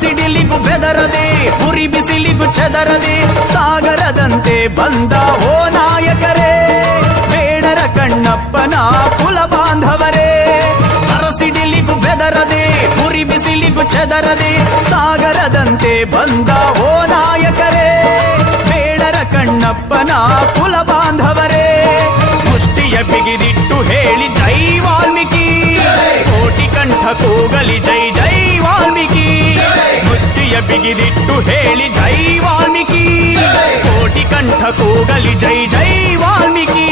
ಸಿಡಿಲಿಗೂ ಬೆದರದೆ ಉರಿ ಬಿಸಿಲಿಗೂ ಚೆದರದೆ ಸಾಗರದಂತೆ ಬಂದ ಓ ನಾಯಕರೇ ಬೇಡರ ಕಣ್ಣಪ್ಪನ ಕುಲ ಬಾಂಧವರೇ ಸಿಡಿಲಿಗೂ ಬೆದರದೆ ಉರಿ ಬಿಸಿಲಿಗೂ ಚೆದರದೆ ಸಾಗರದಂತೆ ಬಂದ ಓ ನಾಯಕರೇ ಬೇಡರ ಕಣ್ಣಪ್ಪನ ಕುಲ ಬಾಂಧವರೇ ಮುಷ್ಟಿಯ ಬಿಗಿದಿಟ್ಟು ಹೇಳಿ ಜೈ ವಾಲ್ಮೀಕಿ ಕೋಟಿ ಕಂಠ ಕೂಗಲಿ ಜೈ ಜೈ ವಾಲ್ಮೀಕಿ ಮುಷ್ಟಿಯ ಬಿಗಿದಿಟ್ಟು ಹೇಳಿ ಜೈ ವಾಲ್ಮೀಕಿ ಕೋಟಿ ಕಂಠ ಕೂಗಲಿ ಜೈ ಜೈ ವಾಲ್ಮೀಕಿ